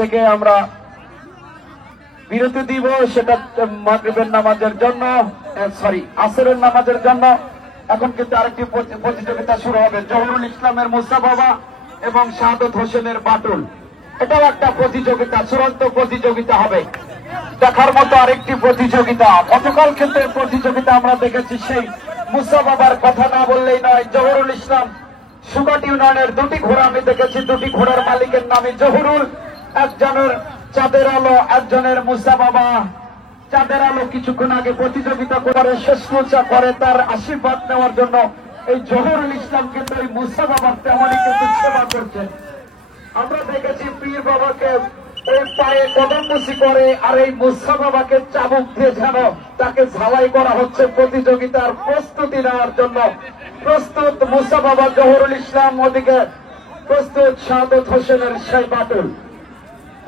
থেকে আমরা বিরতি দিব, সেটা মাগরিবের নামাজের জন্য, আসরের নামাজের জন্য। এখন কিন্তু আরেকটি প্রতিযোগিতা শুরু হবে, জহুরুল ইসলামের মুসা বাবা এবং শাহাদত হোসেনের বাটুল। এটাও একটা প্রতিযোগিতা, চূড়ান্ত প্রতিযোগিতা হবে, দেখার মতো আরেকটি প্রতিযোগিতা। গতকাল কিন্তু এই প্রতিযোগিতা আমরা দেখেছি, সেই মুসা বাবার কথা না বললেই নয়। জহুরুল ইসলাম সুগাট ইউনিয়নের দুটি ঘোড়া আমি দেখেছি, দুটি ঘোড়ার মালিকের নামে জহুরুল, একজনের চাঁদের আলো, একজনের মুসা বাবা। চাঁদের আলো কিছুক্ষণ আগে প্রতিযোগিতা করে শেষ মোচা করে তার আশীর্বাদ নেওয়ার জন্য এই জহুরুল ইসলাম কিন্তু এই মুসা বাবার তেমনই কিন্তু সেবা করছেন। আমরা দেখেছি পীর বাবাকে এই পায়ে কদমবুসি করে, আর এই মুসা বাবাকে চাবুক দিয়ে যেন তাকে ঝালাই করা হচ্ছে প্রতিযোগিতার প্রস্তুতি নেওয়ার জন্য। প্রস্তুত মুসা বাবা জহুরুল ইসলাম, ওদিকে প্রস্তুত শাহাদত হোসেনের সেই বাটুল।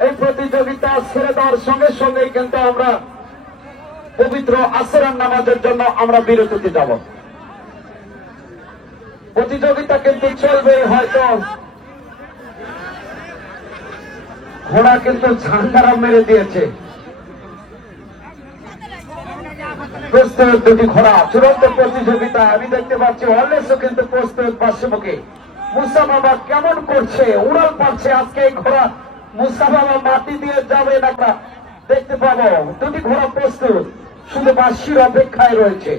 এই প্রতিযোগিতা ছেড়ে দেওয়ার সঙ্গে সঙ্গেই কিন্তু আমরা পবিত্র আসরের নামাজের জন্য আমরা বিরতিতে যাব। প্রতিযোগিতা কিন্তু চলবেই। হয়তো ঘোড়া কিন্তু ঝান্ডারা মেরে দিয়েছে। প্রস্তুত দুটি ঘোড়া, চূড়ান্ত প্রতিযোগিতা। আমি দেখতে পাচ্ছি অলরেসও কিন্তু প্রস্তুত পার্শ্বমুখী। মুসা বাবা কেমন করছে, উড়াল পাচ্ছে আজকে এই ঘোড়া। মুসা বাবা মাটি দিয়ে যাবে না, দেখতে পাবো। দুটি ঘোড়া প্রস্তুত, শুধু বাঁশির অপেক্ষায় রয়েছে।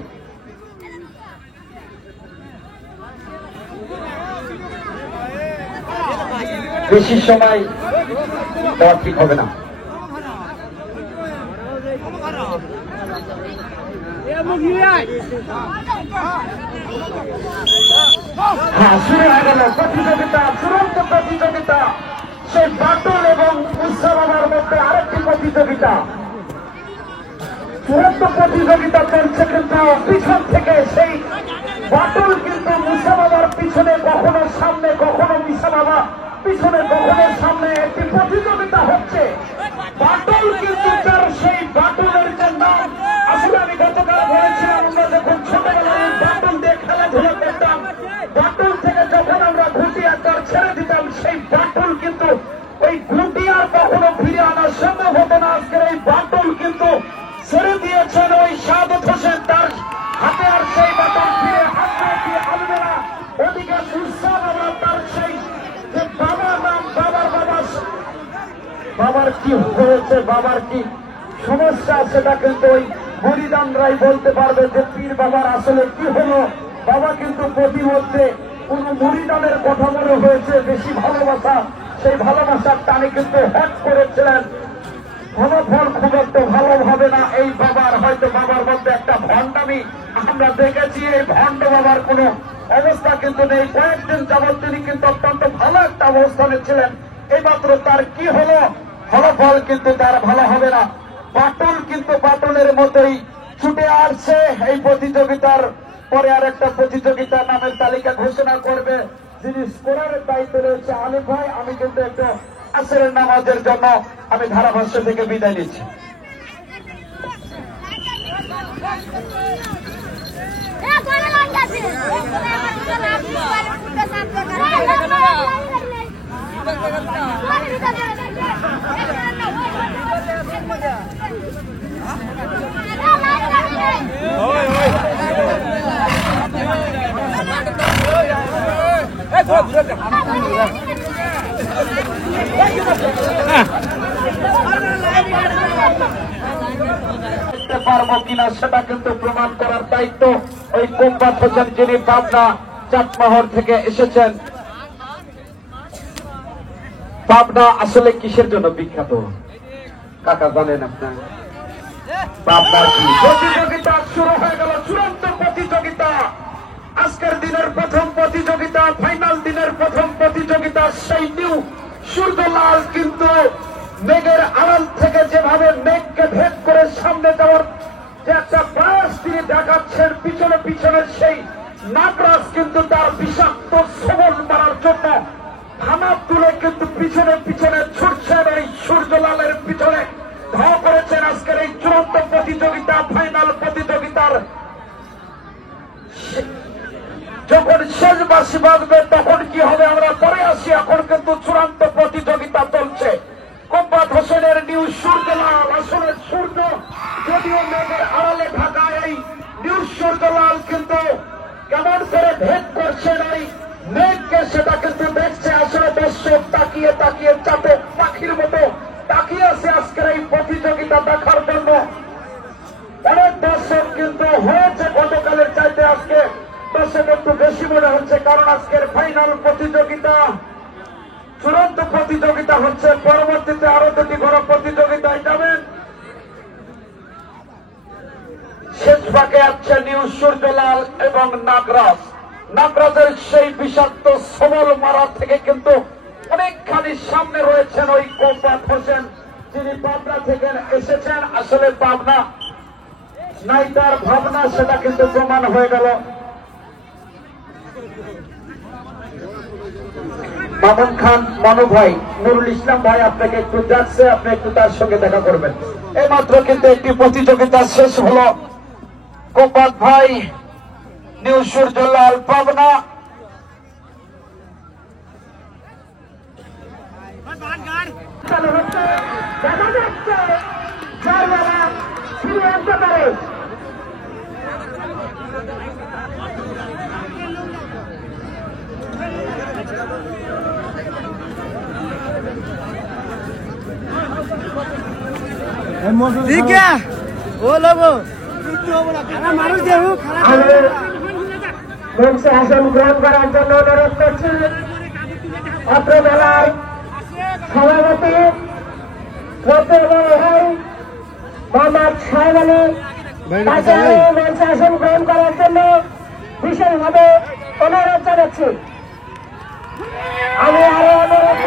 বেশি সময় দেওয়া ঠিক হবে না। হ্যাঁ, শুরু হয়ে গেল প্রতিযোগিতা, চূড়ান্ত প্রতিযোগিতা। সেই বাটুল এবং মুসা বাবার মধ্যে আরেকটি প্রতিযোগিতা। চূড়ান্ত প্রতিযোগিতা চলছে, কিন্তু পিছন থেকে সেই বাটুল কিন্তু মুসা বাবার পিছনে কখনো সামনে, কখনো মুসা বাবা পিছনে, কখনো সামনে। একটি প্রতিযোগিতা হচ্ছে। বাটুল কিন্তু তার সেই বাটুলের জন্য আসলে আমি গতকাল বলেছিলাম, আমরা যখন ছোটবেলায় বাটুল দিয়ে খেলাধুলা করতাম, বাটুল থেকে যখন আমরা ঘুটি একবার ছেড়ে দিতাম, সেই বাটুল কিন্তু ওই ঘুটি আর কখনো ফিরে আনা সম্ভব হতো না। আজকের এই বাটুল কিন্তু ছেড়ে দিয়েছেন ওই শাহাদত হোসেন, তার হাতে আর সেই বাটুল ফিরে আনবে না। ওদিকে মুসা বাবা তার সেই যে বাবার নাম, বাবার কি হয়েছে, বাবার কি সমস্যা, সেটা কিন্তু ওই মুরিদানরাই বলতে পারবে যে পীর বাবার আসলে কি হলো। বাবা কিন্তু প্রতিমধ্যে কোন মুরিদানের কথা মনে হয়েছে, বেশি ভালোবাসা, সেই ভালোবাসার টানে কিন্তু হ্যাক করেছিলেন। ফলাফল খুব একটা ভালো হবে না এই বাবার। হয়তো বাবার মধ্যে একটা ভণ্ডামি আমরা দেখেছি, এই ভণ্ড বাবার কোন অবস্থা কিন্তু নেই। কয়েকদিন যাবৎ তিনি কিন্তু অত্যন্ত ভালো একটা অবস্থানে ছিলেন। এইমাত্র তার কি হলো, ফলাফল কিন্তু তার ভালো হবে না। বাটুল কিন্তু বাটুলের মতোই ছুটে আসছে। এই প্রতিযোগিতার পরে আর একটা প্রতিযোগিতার নামের তালিকা ঘোষণা করবে, যিনি স্কোরারের দায়িত্বে রয়েছে আলিফ ভাই। আমি কিন্তু একটু আসরের নামাজের জন্য আমি ধারাভাষ্য থেকে বিদায় নিচ্ছি। পারবো কিনা সেটা কিন্তু প্রমাণ করার দায়িত্ব ওই কোম্পাত হোসেন, যিনি পাবনা চাটমোহর থেকে এসেছেন। পাবনা আসলে কিসের জন্য বিখ্যাত কাকা জানেন আপনার? পাবনার কি প্রতিযোগিতা শুরু হয়ে গেল, চূড়ান্ত প্রতিযোগিতা। আজকের দিনের প্রথম প্রতিযোগিতা, ফাইনাল দিনের প্রথম প্রতিযোগিতা। সেই নিউ সূর্যলাল কিন্তু মেঘের আড়াল থেকে যেভাবে মেঘকে ভেদ করে সামনে যাওয়ার যে একটা প্রয়াস তিনি দেখাচ্ছেন, পিছনে পিছনে সেই নাগরাজ কিন্তু তার বিষাক্ত সবল মারার জন্য থানা তুলে কিন্তু পিছনে পিছনে ছুটছেন। এই সূর্যলালের পিছনে ধাওয়া করেছেন। আজকের এই চূড়ান্ত প্রতিযোগিতা, ফাইনাল প্রতিযোগিতার যখন শেষ বাঁশি বাজবে তখন কি হবে আমরা পরে আসি। এখন কিন্তু চূড়ান্ত প্রতিযোগিতা চলছে। নিউ সূর্যলাল। আসলে সূর্য যদিও মেঘের আড়ালে ঢাকা, এই নিউ সূর্যলাল কিন্তু কেমন করে ভেদ করছেন ওই মেঘকে, সেটা কিন্তু দেখছে। আসলে দর্শক তাকিয়ে তাকিয়ে চাতক পাখির মতো তাকিয়ে আছে আজকের এই প্রতিযোগিতা দেখার জন্য। অনেক দর্শক কিন্তু হয়েছে গতকালের চাইতে আজকে দর্শক একটু বেশি মনে হচ্ছে, কারণ আজকের ফাইনাল প্রতিযোগিতা, চূড়ান্ত প্রতিযোগিতা হচ্ছে। পরবর্তীতে আরো দুটি বড় প্রতিযোগিতায় যাবেন। শেষ ভাগে আছে নিউ সূর্যলাল এবং নাগরাজ। নাগরাজের সেই বিষাক্ত সবল মারা থেকে কিন্তু অনেকখানি সামনে রয়েছেন ওই কোপাত হোসেন, যিনি পাবনা থেকে এসেছেন। আসলে পাবনা নাই তার ভাবনা, সেটা কিন্তু প্রমাণ হয়ে গেল। মামুন খান মানু ভাই, নুরুল ইসলাম ভাই আপনাকে একটু যাচ্ছে, আপনি একটু তার সঙ্গে দেখা করবেন। এইমাত্র কিন্তু একটি প্রতিযোগিতা শেষ হলো। কোপাত ভাই নিউ সূর্যলাল পাবনা। দেখা যাচ্ছে ফিরে আসতে পারে। ठीक है वो लोगो মানুষ দেবো মঞ্চে আসন গ্রহণ করার জন্য অনুরোধ করছি অত্র মেলার সভাপতি মোহাম্মদ সাহেব আলী, তাকে মঞ্চে আসন গ্রহণ করার জন্য বিশেষভাবে অনুরোধ জানাচ্ছি। আমি আরো অনুরোধ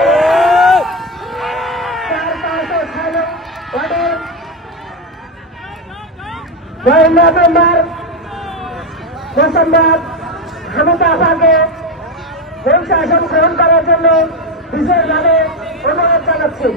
মেম্বার মোসাম্মদ হামিদা আপাকে মঞ্চে আসন গ্রহণ করার জন্য বিশেষভাবে অনুরোধ জানাচ্ছি।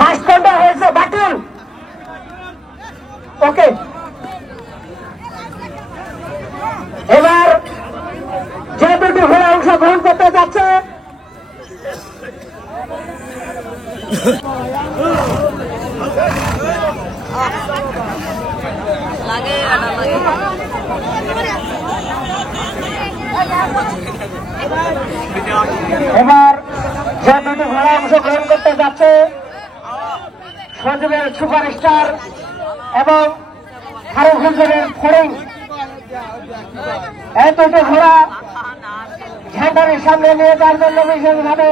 হাসপাতাল হয়েছে বাতিল। ওকে, এবার যে দুটি ঘোড়া অংশগ্রহণ করতে যাচ্ছে অংশগ্রহণ করতে যাচ্ছে সজীবের সুপারস্টার এবং খারুখুঞ্জের ফড়িং। এই দুটি ঘোড়া ঝান্ডারের সামনে নিয়ে যাওয়ার জন্য বিশেষভাবে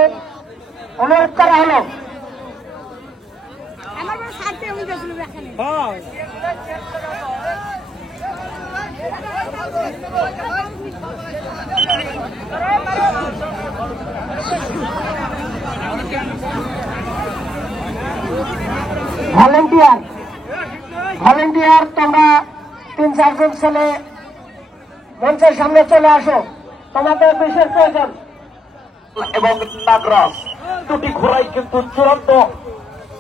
অনুরোধ করা হল। ভলেন্টিয়ার তোমরা 3-4 জন ছেলে মঞ্চের সামনে চলে আসো, তোমাদের বিশেষ প্রয়োজন। এবং নাগরাজ দুটি ঘোড়াই কিন্তু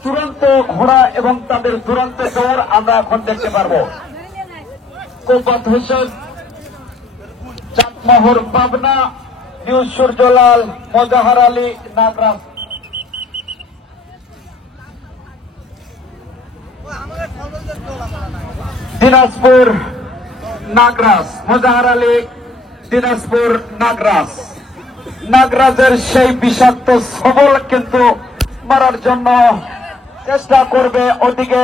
চূড়ান্ত ঘোড়া এবং তাদের দুরন্ত দৌড় আমরা এখন দেখতে পারবো। কোপাত হোসেন চাঁদমোহর পাবনা, নিউ সূর্যলাল মোজাহার আলী নাগরাজ। দিনাজপুর নাগরাজ, মোজাহার আলী দিনাজপুর নাগরাজ। নাগরাজের সেই বিষাক্ত সবল কিন্তু মারার জন্য চেষ্টা করবে, ওদিকে